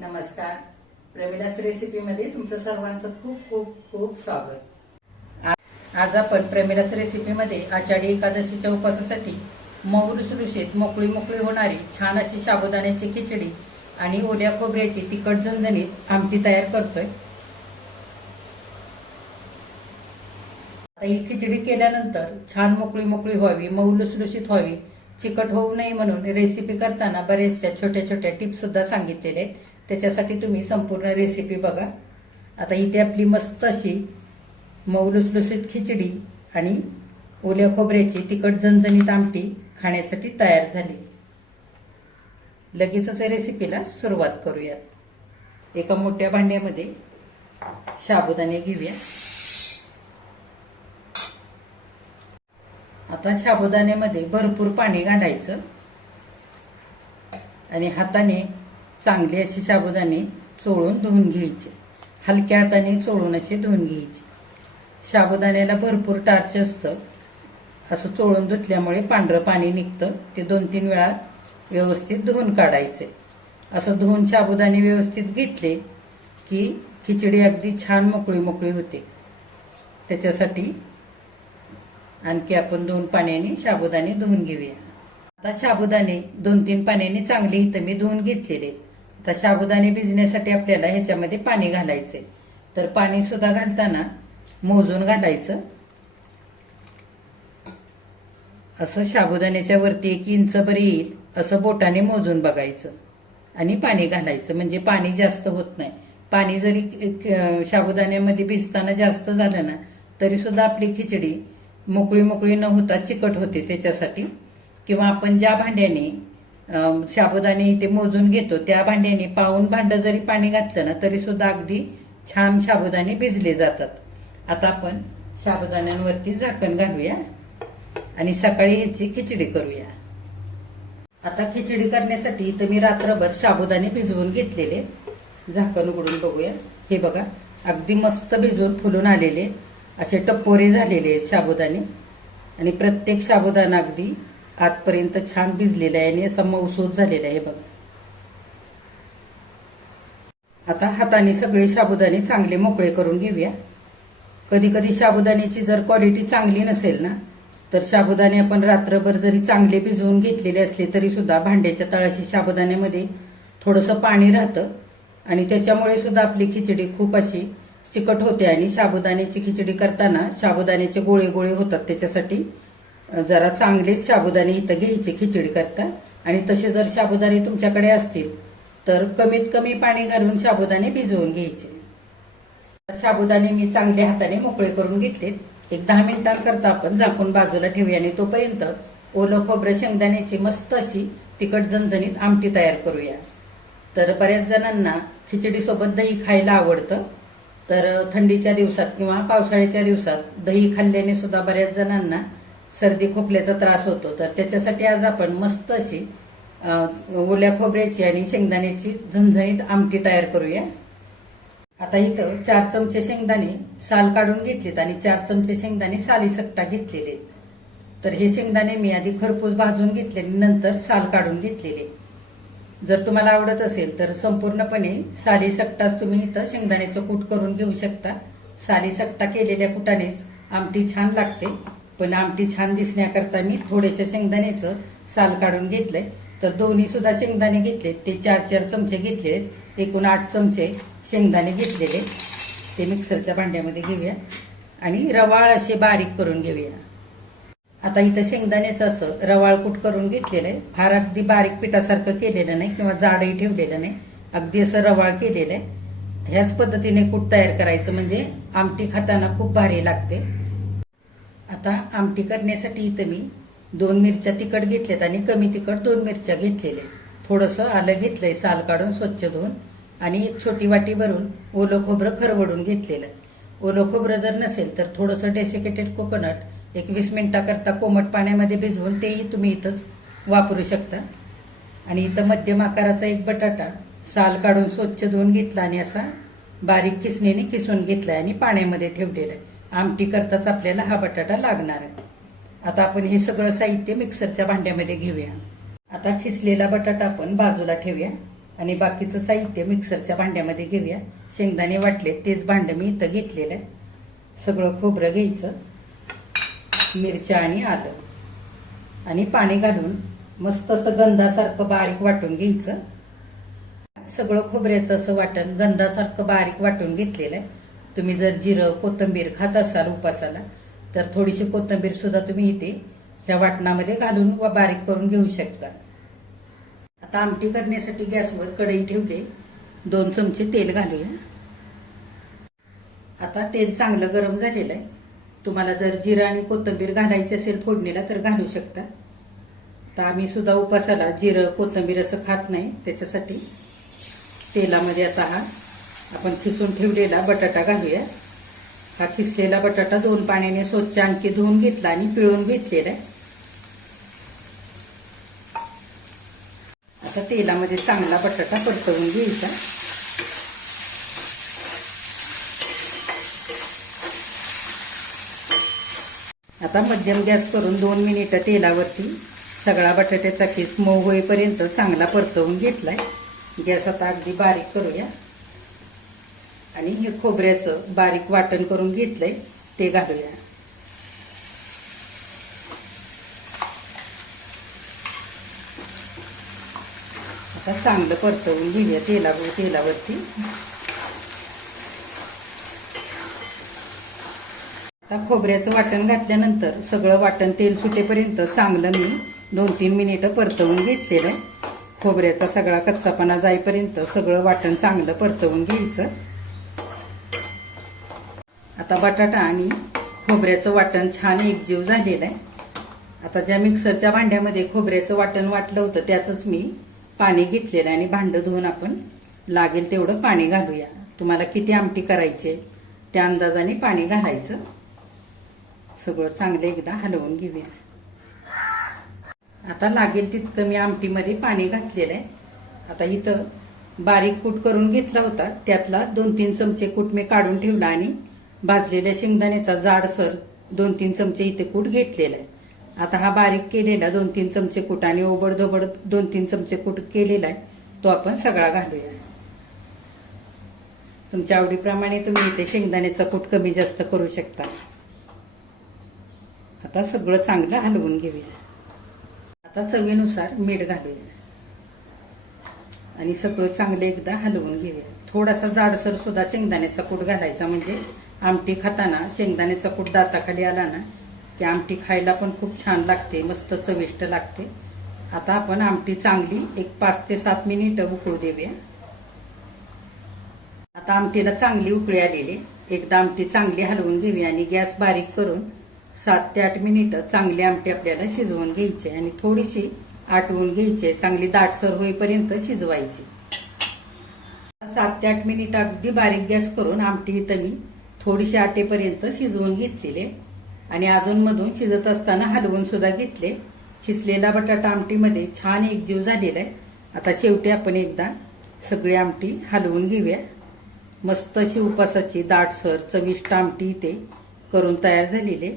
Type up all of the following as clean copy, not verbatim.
नमस्कार. प्रमिलास रेसिपीमध्ये तुमचं सर्वांचं खूप खूप खूप स्वागत. आज आपण प्रमिलास रेसिपीमध्ये आषाढी एकादशीच्या उपवासासाठी मऊ लुसलुशीत मोकळी मोकळी होणारी छान अशी साबुदाण्याची खिचडी आणि ओल्या खोबऱ्याची तिखट झणझणीत आमटी तयार करतोय. आता ही खिचडी केल्यानंतर छान मोकळी मोकळी व्हावी, मऊ लुसलुशीत व्हावी, चिकट होऊ नये म्हणून रेसिपी करताना बरेचशा छोट्या छोट्या टिप्स सुद्धा सांगितलेल्या आहेत. त्याच्यासाठी तुम्ही संपूर्ण रेसिपी बघा. आता इथे आपली मस्त अशी मऊ लुसलुशीत खिचडी आणि ओल्या खोबऱ्याची तिखट झणझणीत आमटी खाण्यासाठी तयार झाली. लगेचच रेसिपीला सुरुवात करूयात. एका मोठ्या भांड्यामध्ये साबुदाणे घेऊया. आता साबुदाण्यामध्ये भरपूर पाणी घालायचं आणि हाताने चांगले असे साबुदाणे चोळून धुवून घ्यायचे. हलक्या हाताने चोळून असे धुवून घ्यायचे. साबुदाण्याला भरपूर टार्च असतं. असं चोळून धुतल्यामुळे पांढरं पाणी निघतं. ते 2-3 वेळा व्यवस्थित धुवून काढायचे. असं धुवून साबुदाणे व्यवस्थित घेतले की खिचडी अगदी छान मोकळी मोकळी होते. त्याच्यासाठी आणखी आपण 2 पाण्याने साबुदाणे धुवून घेऊया. आता साबुदाणे 2-3 पाण्याने चांगले इथं मी धुवून घेतलेले. आता साबुदाणे भिजण्यासाठी आपल्याला ह्याच्यामध्ये पाणी घालायचे. तर पाणी सुद्धा घालताना मोजून घालायचं. असं साबुदाण्याच्या वरती 1 इंचभर येईल असं बोटाने मोजून बघायचं आणि पाणी घालायचं. म्हणजे पाणी जास्त होत नाही. पाणी जरी साबुदाण्यामध्ये भिजताना जास्त झालं ना तरी सुद्धा आपली खिचडी मोकळी मोकळी न होता चिकट होते. त्याच्यासाठी किंवा आपण ज्या भांड्याने साबुदाणे इथे मोजून घेतो त्या भांड्याने पाऊण भांडं जरी पाणी घातलं ना तरी सुद्धा अगदी छान साबुदाणे भिजले जातात. आता आपण साबुदाण्यांवरती झाकण घालूया आणि सकाळी ह्याची खिचडी करूया. आता खिचडी करण्यासाठी इथं मी रात्रभर साबुदाणे भिजवून घेतलेले. झाकण उघडून बघूया. हे बघा अगदी मस्त भिजवून फुलून आलेले असे टप्पोरे झालेले आहेत साबुदाणे आणि प्रत्येक साबुदाणा अगदी आतपर्यंत छान भिजलेला आहे आणि असा मऊसूत झालेला आहे. बघा आता हाताने सगळे साबुदाणे चांगले मोकळे करून घेऊया. कधी कधी साबुदाण्याची जर क्वालिटी चांगली नसेल ना तर साबुदाणे आपण रात्रभर जरी चांगले भिजवून घेतलेले असले तरी सुद्धा भांड्याच्या तळाशी साबुदाण्यामध्ये थोडंसं पाणी राहतं आणि त्याच्यामुळे सुद्धा आपली खिचडी खूप अशी चिकट होते आणि साबुदाण्याची खिचडी करताना साबुदाण्याचे गोळे गोळे होतात. त्याच्यासाठी जरा चांगलेच साबुदाणे इथं घ्यायचे खिचडी करता. आणि तसे जर साबुदाणे तुमच्याकडे असतील तर कमीत कमी पाणी घालून साबुदाणे भिजवून घ्यायचे. साबुदाणे मी चांगल्या हाताने मोकळे करून घेतलेत. 10 मिनिटांकरता आपण झाकून बाजूला ठेवूया आणि तोपर्यंत ओलं खोबरं शेंगदाण्याची मस्त अशी तिखट झणझणीत आमटी तयार करूया. तर बऱ्याच जणांना खिचडीसोबत दही खायला आवडतं. तर थंडीच्या दिवसात किंवा पावसाळ्याच्या दिवसात दही खाल्ल्याने सुद्धा बऱ्याच जणांना सर्दी खोकल्याचा त्रास होतो. तर त्याच्यासाठी आज आपण मस्त अशी ओल्या खोबऱ्याची आणि शेंगदाण्याची झणझणीत आमटी तयार करूया. आता इथं 4 चमचे शेंगदाणे साल काढून घेतलेत आणि 4 चमचे शेंगदाणे सालीसकटा घेतलेले. तर हे शेंगदाणे मी आधी खरपूस भाजून घेतले आणि नंतर साल काढून घेतलेले. जर तुम्हाला आवडत असेल तर संपूर्णपणे सालीसकटाच तुम्ही इथं शेंगदाण्याचं कूट करून घेऊ शकता. सालीसकटा केलेल्या कुटानेच आमटी छान लागते. पण आमटी छान दिसण्याकरता मी थोडेसे शेंगदाण्याचं साल काढून घेतलंय. तर दोन्ही सुद्धा शेंगदाणे घेतलेत ते 4-4 चमचे घेतलेत. एकूण 8 चमचे शेंगदाणे घेतलेले. ते मिक्सरच्या भांड्यामध्ये घेऊया आणि रवाळ असे बारीक करून घेऊया. आता इथं शेंगदाण्याचं असं रवाळ कूट करून घेतलेलं आहे. फार अगदी बारीक पिठासारखं केलेलं नाही किंवा जाडही ठेवलेलं नाही. अगदी असं रवाळ केलेलं आहे. ह्याच पद्धतीने कूट तयार करायचं म्हणजे आमटी खाताना खूप भारी लागते. आता आमटी करण्यासाठी इथं मी 2 मिरच्या तिखट घेतल्यात आणि कमी तिखट 2 मिरच्या घेतलेल्या. थोडंसं आलं घेतलंय साल काढून स्वच्छ धुवून आणि 1 छोटी वाटी भरून ओलं खोबरं खरवडून घेतलेलं. ओलं खोबरं जर नसेल तर थोडंसं डेसिकेटेड कोकोनट 20 मिनिटाकरता कोमट पाण्यामध्ये भिजवून तेही तुम्ही इथंच वापरू शकता. आणि इथं मध्यम आकाराचा 1 बटाटा साल काढून स्वच्छ धुवून घेतला आणि असा बारीक किसणीने किसून घेतलाय आणि पाण्यामध्ये ठेवलेला आहे. आमटी करताच आपल्याला हा बटाटा लागणार आहे. आता आपण हे सगळं साहित्य मिक्सरच्या भांड्यामध्ये घेऊया. आता खिसलेला बटाटा आपण बाजूला ठेवूया आणि बाकीचं साहित्य मिक्सरच्या भांड्यामध्ये घेऊया. शेंगदाणे वाटले तेच भांडं मी इथं घेतलेलं आहे. सगळं खोबरं घ्यायचं, मिरच्या आणि आलं आणि पाणी घालून मस्त असं गंधासारखं बारीक वाटून घ्यायचं. सगळं खोबऱ्याचं असं वाटण गंधासारखं बारीक वाटून घेतलेलं आहे. तुम्ही जर जिरं कोथिंबीर खात असाल उपासाला तर थोडीशी कोथिंबीर सुद्धा तुम्ही इथे ह्या वाटणामध्ये घालून व बारीक करून घेऊ शकता. आता आमटी करण्यासाठी गॅसवर कढई ठेवले. 2 चमचे तेल घालूया. आता तेल चांगलं गरम झालेलं आहे. तुम्हाला जर जिरं आणि कोथिंबीर घालायची असेल फोडणीला तर घालू शकता. तर आम्ही सुद्धा उपासाला जिरं कोथिंबीर असं खात नाही, त्याच्यासाठी तेलामध्ये आता हा आपण खिसून ठेवलेला बटाटा घालूया. हा खिसलेला बटाटा 2 पाण्याने स्वच्छ आणखी धुवून घेतला आणि पिळून घेतलेला आहे. आता तेलामध्ये चांगला बटाटा परतवून घ्यायचा. आता मध्यम गॅस करून 2 मिनिटं तेलावरती सगळा बटाट्याचा खिस मऊ होईपर्यंत चांगला परतवून घेतलाय. गॅस आता अगदी बारीक करूया आणि हे खोबऱ्याचं बारीक वाटण करून घेतलंय ते घालूया. आता चांगलं परतवून घेऊया तेलावरती. आता खोबऱ्याचं वाटण घातल्यानंतर सगळं वाटण तेल सुटेपर्यंत चांगलं मी 2-3 मिनिटं परतवून घेतलेलं आहे. खोबऱ्याचा सगळा कच्चापणा जाईपर्यंत सगळं वाटण चांगलं परतवून घ्यायचं. आता बटाटा आणि खोबऱ्याचं वाटण छान एकजीव झालेलं आहे. आता ज्या मिक्सरच्या भांड्यामध्ये खोबऱ्याचं वाटण वाटलं होतं त्यातच मी पाणी घेतलेलं आहे आणि भांडं धुवून आपण लागेल तेवढं पाणी घालूया. तुम्हाला किती आमटी करायची त्या अंदाजाने पाणी घालायचं. सगळं चांगलं एकदा हलवून घेऊया. आता लागेल तितकं मी आमटीमध्ये पाणी घातलेलं आहे. आता इथं बारीक कूट करून घेतला होता त्यातला 2-3 चमचे कूट मी काढून ठेवला आणि भाजलेल्या शेंगदाण्याचा जाडसर 2-3 चमचे इथे कूट घेतलेला आहे. आता हा बारीक केलेला 2-3 चमचे कूट आणि ओबडधोबड 2-3 चमचे कूट केलेला आहे तो आपण सगळा घालूया. तुमच्या आवडीप्रमाणे तुम्ही इथे शेंगदाण्याचा कूट कमी जास्त करू शकता. आता सगळं चांगलं हलवून घेऊया. आता चवीनुसार मीठ घालूया आणि सगळं चांगलं एकदा हलवून घेऊया. थोडासा जाडसर सुद्धा शेंगदाण्याचा कूट घालायचा, म्हणजे आमटी खाताना शेंगदाण्याचा कूट दाताखाली आला ना की आमटी खायला पण खूप छान लागते, मस्त चविष्ट लागते. आता आपण आमटी चांगली एक 5 ते 7 मिनिटं उकळू देऊया. आता आमटीला चांगली उकळी आलेली. एकदा आमटी चांगली हलवून घेऊया आणि गॅस बारीक करून 7 ते 8 मिनिटं चांगली आमटी आपल्याला शिजवून घ्यायची आणि थोडीशी आटवून घ्यायची. चांगली दाटसर होईपर्यंत शिजवायची. 7 ते 8 मिनिटं अगदी बारीक गॅस करून आमटी इथं मी थोडीशी आटेपर्यंत शिजवून घेतलेले आणि अधूनमधून शिजत असताना हलवून सुद्धा घेतले. खिसलेला बटाटा आमटीमध्ये छान एकजीव झालेला आहे. आता शेवटी आपण एकदा सगळी आमटी हलवून घेऊया. मस्त अशी उपासाची दाटसर चविष्ट आमटी इथे करून तयार झालेली.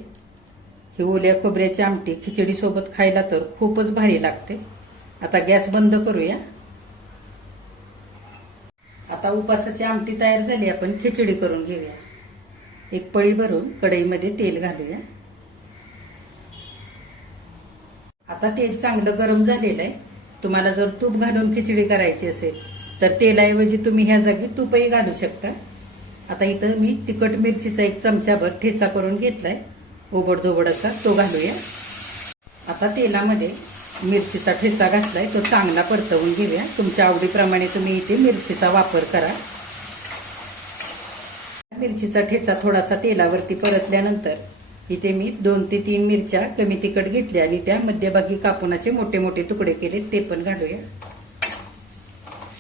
ही ओल्या खोबऱ्याची आमटी खिचडी सोबत खायला तर खूपच भारी लागते. आता गॅस बंद करूया. आता उपासाची आमटी तयार झाली. आपण खिचडी करून घेऊया. एक पळी भरून कढईमध्ये तेल घालूया. आता तेल चांगलं गरम झालेलं आहे. तुम्हाला जर तूप घालून खिचडी करायची असेल तर तेलाऐवजी तुम्ही ह्या जागी तूपही घालू शकता. आता इथं मी तिखट मिरचीचा 1 चमचाभर ठेचा करून घेतलाय, ओबडधोबड असा, तो घालूया. आता तेलामध्ये मिरचीचा ठेचा घातलाय तो चांगला परतवून घेऊया. तुमच्या आवडीप्रमाणे तुम्ही इथे मिरचीचा वापर करा. मिरचीचा ठेचा थोडासा तेलावरती परतल्यानंतर इथे मी 2 ते 3 मिरच्या कमी तिखट घेतल्या आणि त्या मध्यभागी कापून असे मोठे मोठे तुकडे केले, ते पण घालूया.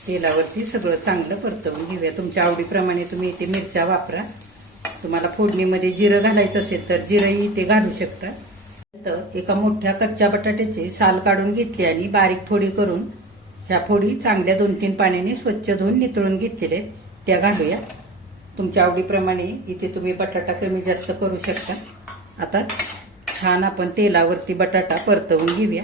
तेलावरती सगळं चांगलं परतवून घेऊया. तुमच्या आवडीप्रमाणे तुम्ही इथे मिरच्या वापरा. तुम्हाला फोडणीमध्ये जिरं घालायचं असेल तर जिरंही इथे घालू शकता. तर एका मोठ्या कच्च्या बटाट्याचे साल काढून घेतले आणि बारीक फोडी करून ह्या फोडी चांगल्या 2-3 पाण्याने स्वच्छ धुवून नितळून घेतलेले त्या घालूया. तुमच्या आवडीप्रमाणे इथे तुम्ही बटाटा कमी जास्त करू शकता. आता छान आपण तेलावरती बटाटा परतवून घेऊया.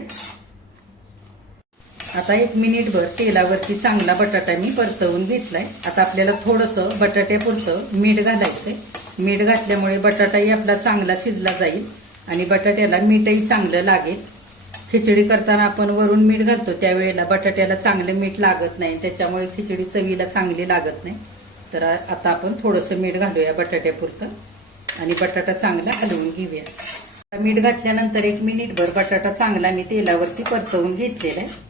आता 1 मिनिटभर तेलावरती चांगला बटाटा मी परतवून घेतलाय. आता आपल्याला थोडंसं बटाट्यापुरतं मीठ घालायचंय. मीठ घातल्यामुळे बटाटाही आपला चांगला शिजला जाईल आणि बटाट्याला मीठही चांगलं लागेल. खिचडी करताना आपण वरून मीठ घालतो त्यावेळेला बटाट्याला चांगलं मीठ लागत नाही, त्याच्यामुळे खिचडी चवीला चांगली लागत नाही. तर आता आपण थोडंसं मीठ घालूया बटाट्यापुरतं आणि बटाटा चांगला हलवून घेऊया. मीठ घातल्यानंतर 1 मिनिटभर बटाटा चांगला मी तेलावरती परतवून घेतलेला आहे.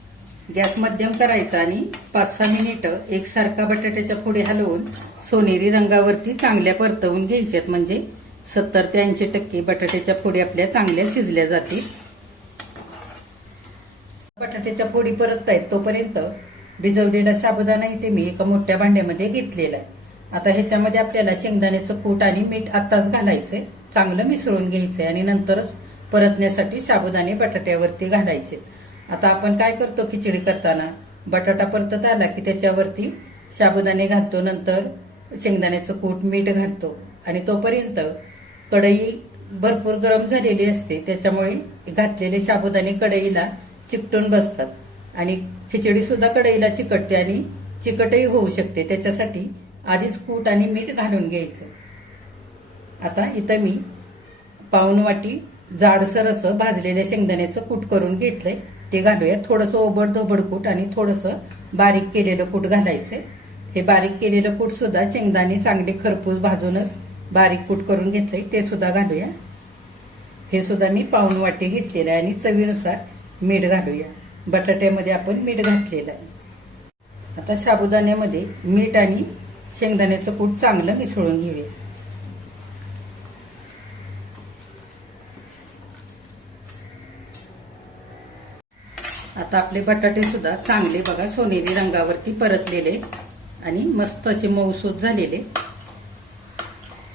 गॅस मध्यम करायचा आणि 5-6 मिनिटं एकसारखा बटाट्याच्या फोडी हलवून सोनेरी रंगावरती चांगल्या परतवून घ्यायच्यात, म्हणजे 70 ते 80% बटाट्याच्या फोडी आपल्या चांगल्या शिजल्या जातील. बटाट्याच्या फोडी परततायत तोपर्यंत भिजवलेला साबुदाणा इथे मी एका मोठ्या भांड्यामध्ये घेतलेला आहे. आता ह्याच्यामध्ये आपल्याला शेंगदाण्याचं कूट आणि मीठ आत्ताच घालायचंय, चांगलं मिसळून घ्यायचंय आणि नंतरच परतण्यासाठी साबुदाणे बटाट्यावरती घालायचे. आता आपण काय करतो खिचडी करताना, बटाटा परतत आला की त्याच्यावरती साबुदाणे घालतो, नंतर शेंगदाण्याचं कूट मीठ घालतो आणि तोपर्यंत कढई भरपूर गरम झालेली असते, त्याच्यामुळे घातलेले साबुदाणे कढईला चिकटून बसतात आणि खिचडी सुद्धा कढईला चिकटते आणि चिकटही होऊ शकते. त्याच्यासाठी आधीच कूट आणि मीठ घालून घ्यायचं. आता इथं मी पाऊण वाटी जाडसर असं भाजलेल्या शेंगदाण्याचं कूट करून घेतलंय, ते घालूया. थोडंसं ओबड धोबड कूट आणि थोडंसं बारीक केलेलं कूट घालायचंय. हे बारीक केलेलं कूट सुद्धा शेंगदाणे चांगले खरपूस भाजूनच बारीक कूट करून घेतलंय, ते सुद्धा घालूया. हे सुद्धा मी पाऊण वाटी घेतलेलं आहे आणि चवीनुसार मीठ घालूया. बटाट्यामध्ये आपण मीठ घातलेलं आहे. आता साबुदाण्यामध्ये मीठ आणि शेंगदाण्याचं कूट चांगलं मिसळून घेऊया. आता आपले बटाटे सुद्धा चांगले बघा सोनेरी रंगावरती परतलेले आणि मस्त असे मऊसूत झालेले.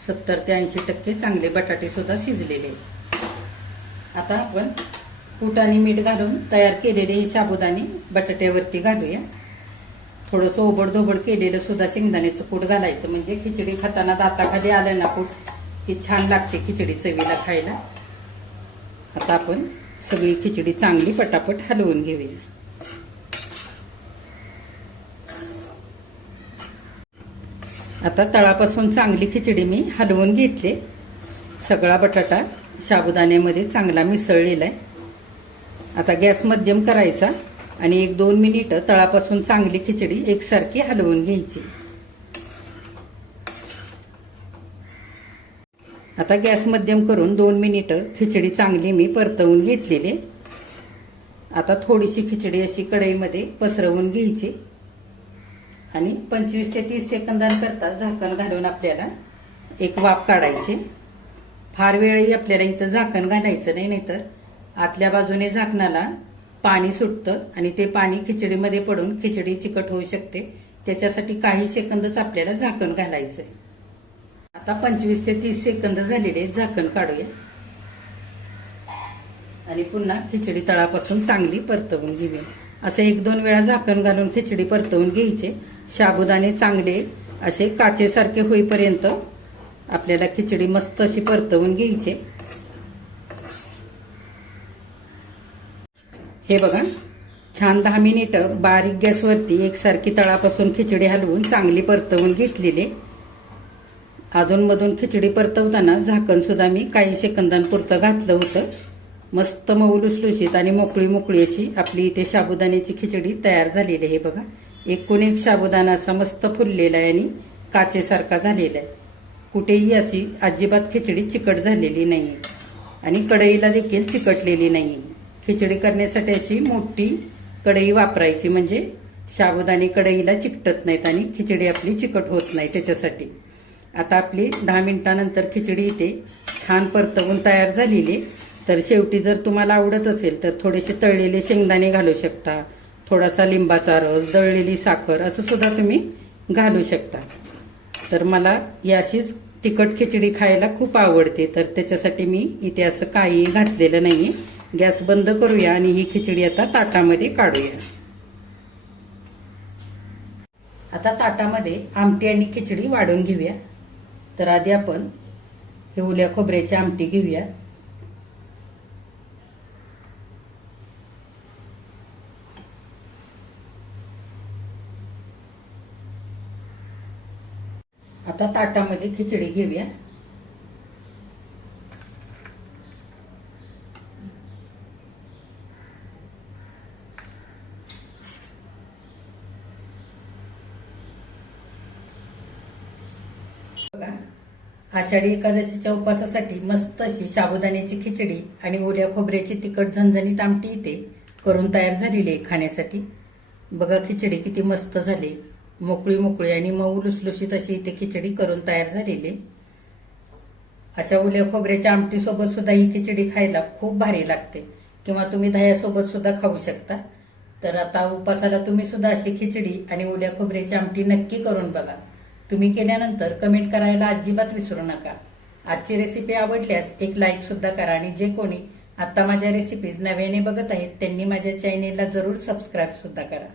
70 ते 80% चांगले बटाटे सुद्धा शिजलेले. आता आपण कूट आणि मीठ घालून तयार केलेले हे साबुदाणे बटाट्यावरती घालूया. थोडंसं ओबड धोबड केलेलं सुद्धा शेंगदाण्याचं कूट घालायचं, म्हणजे खिचडी खाताना दाताखाली आलं ना कूट की छान लागते खिचडी चवीला खायला. आता आपण सगळी खिचडी चांगली पटापट हलवून घेऊया. आता तळापासून चांगली खिचडी मी हलवून घेतली. सगळा बटाटा साबुदाण्यामध्ये चांगला मिसळलेला आहे. आता गॅस मध्यम करायचा आणि 1-2 मिनिटं तळापासून चांगली खिचडी एकसारखी हलवून घ्यायची. आता गॅस मध्यम करून 2 मिनिटं खिचडी चांगली मी परतवून घेतलेली. आता थोडीशी खिचडी अशी कढईमध्ये पसरवून घ्यायची आणि 25 ते 30 सेकंदांकरता झाकण घालून आपल्याला एक वाफ काढायची. फार वेळही आपल्याला इथं झाकण घालायचं नाही, नाहीतर आतल्या बाजूने झाकणाला पाणी सुटतं आणि ते पाणी खिचडीमध्ये पडून खिचडी चिकट होऊ शकते. त्याच्यासाठी काही सेकंदच आपल्याला झाकण घालायचंय. आता 25 ते 30 सेकंद झालेले झाकण काढूया आणि पुन्हा खिचडी तळापासून चांगली परतवून घेऊया. असं 1-2 वेळा झाकण घालून खिचडी परतवून घ्यायचे. साबुदाणे चांगले असे काचेसारखे होईपर्यंत आपल्याला खिचडी मस्त अशी परतवून घ्यायची. हे बघा छान 10 मिनिटं बारीक गॅसवरती एकसारखी तळापासून खिचडी हलवून चांगली परतवून घेतलेली. अधूनमधून खिचडी परतवताना झाकण सुद्धा मी काही सेकंदांपुरतं घातलं होतं. मस्त मऊ लुसलुशीत आणि मोकळी मोकळी अशी आपली इथे साबुदाण्याची खिचडी तयार झालेली आहे. बघा एकूण एक साबुदाणा असा मस्त फुललेला आहे आणि काचेसारखा झालेला आहे. कुठेही अशी अजिबात खिचडी चिकट झालेली नाही आणि कढईला देखील चिकटलेली नाही. खिचडी करण्यासाठी अशी मोठी कढई वापरायची, म्हणजे साबुदाणे कढईला चिकटत नाहीत आणि खिचडी आपली चिकट होत नाही त्याच्यासाठी. आता आपली 10 मिनिटानंतर खिचडी इथे छान परतवून तयार झालेली. तर शेवटी जर तुम्हाला आवडत असेल तर थोडेसे तळलेले शेंगदाणे घालू शकता, थोडासा लिंबाचा रस, दळलेली साखर असं सुद्धा तुम्ही घालू शकता. तर मला ही अशीच तिखट खिचडी खायला खूप आवडते, तर त्याच्यासाठी मी इथे असं काही घातलेलं नाहीये. गॅस बंद करूया आणि ही खिचडी आता ताटामध्ये काढूया. आता ताटामध्ये आमटी आणि खिचडी वाढून घेऊया. तर आधी आपण हे ओल्या खोबऱ्याची आमटी घेऊया. आता ताटामध्ये खिचडी घेऊया. बघा, आषाढी एकादशीच्या उपवासासाठी मस्त अशी साबुदाण्याची खिचडी आणि ओल्या खोबऱ्याची तिखट झणझणीत आमटी इथे करून तयार झालेली आहे खाण्यासाठी. बघा खिचडी किती मस्त झाली, मोकळी मोकळी आणि मऊ लुसलुशीत अशी इथे खिचडी करून तयार झालेली आहे. अशा ओल्या खोबऱ्याच्या आमटी सोबत सुद्धा ही खिचडी खायला खूप भारी लागते, किंवा तुम्ही दह्यासोबत सुद्धा खाऊ शकता. तर आता उपासाला तुम्ही सुद्धा अशी खिचडी आणि ओल्या खोबऱ्याची आमटी नक्की करून बघा. तुम्ही केल्यानंतर कमेंट करायला अजिबात विसरू नका. आजची रेसिपी आवडल्यास एक लाईक सुद्धा करा आणि जे कोणी आता माझ्या रेसिपीज नव्याने बघत आहेत त्यांनी माझ्या चॅनेलला जरूर सबस्क्राईब सुद्धा करा.